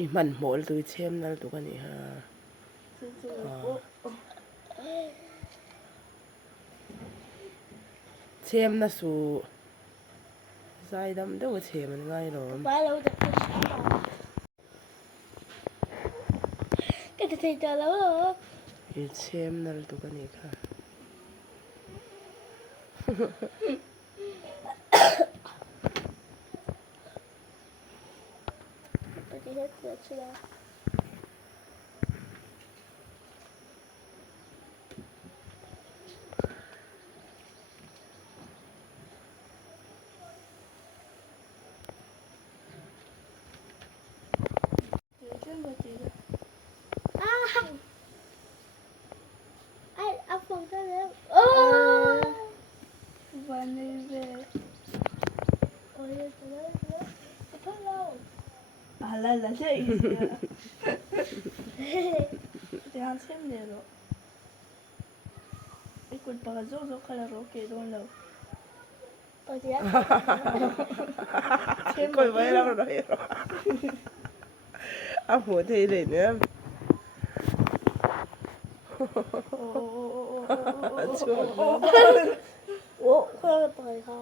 นี่มันหมดตัวเชมนั่นตัวกันนี่ฮะเชมน่ะสูใส่ดำเดี๋ยวเชมมันง่ายหรอไปแล้วจะไปก็จะเจอแล้วเหรออีเชมนั่นตัวกันนี่ค่ะalla tjejer. Det är hans hemliga då. Vi kunde bara så kalla råkade då då. Coi với đâu rồi ápหัวทีเลยเนี่ยโอ้เพื่อนปล่อยเขา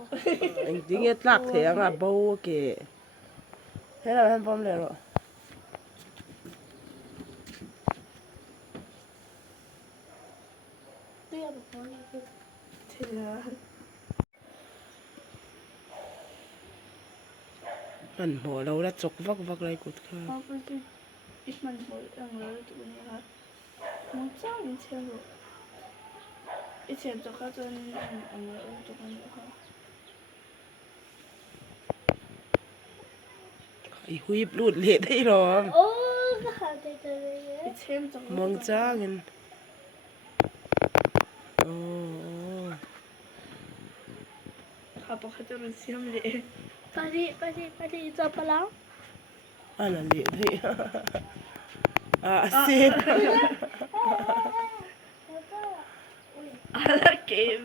จริงๆหลักเถียงอ่ะโบเก๋ให้เราท่านพร้อมเลยหรอเรียบร้อยเทียมันหัวเราละจกวักอะไรกุดค่ะอ๋อเป็นอีกมันหัวอย่างเราตัวนี้ค่ะมันจ้างเชียว以前就看着你ตัวนี้ค่ะไอ้หุยบลูดเละได้หรอโอ้ก็หาใจเจอเลยอีเชมจะมองจ้าเงินโอ้ข้าบอกเขาจะรู้เสียมเลยไปดิจะไปแล้วอันนั้นเละได้เสียalla che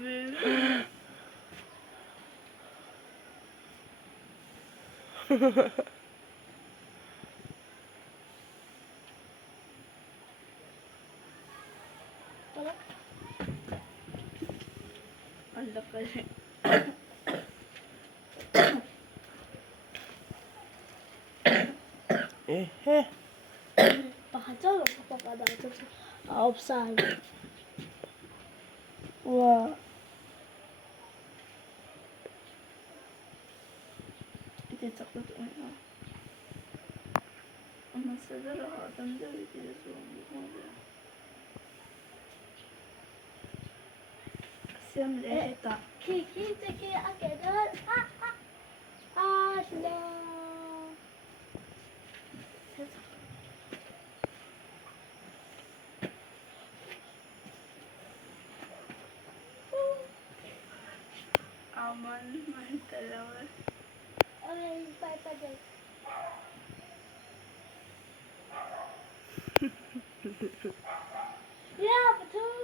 alla che pahajaron papada itu 9살 와 이제 자꾸 또요 엄마 쓰더라 남자들이 뒤에서 시험을 했다 키키키키 아깨들 신나 aman dalawa ay papaday yeah betul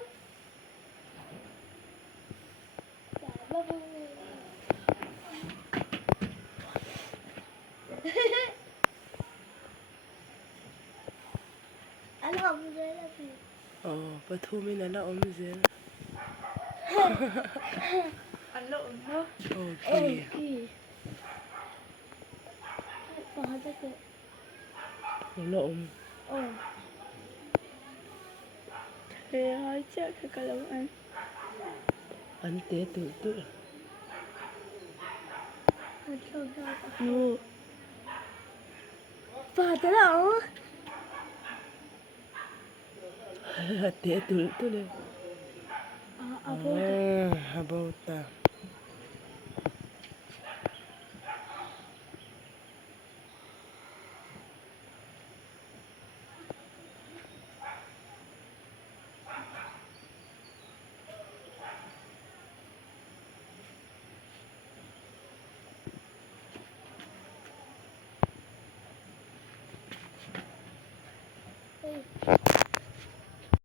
alhamdulillah oh betul mina om zen Hello, no. Okay. Pahaja ke? Hello. Oh. Saya cek ke kalau Ante tu. Oh. Pahaja lah. Ate tu le. About that.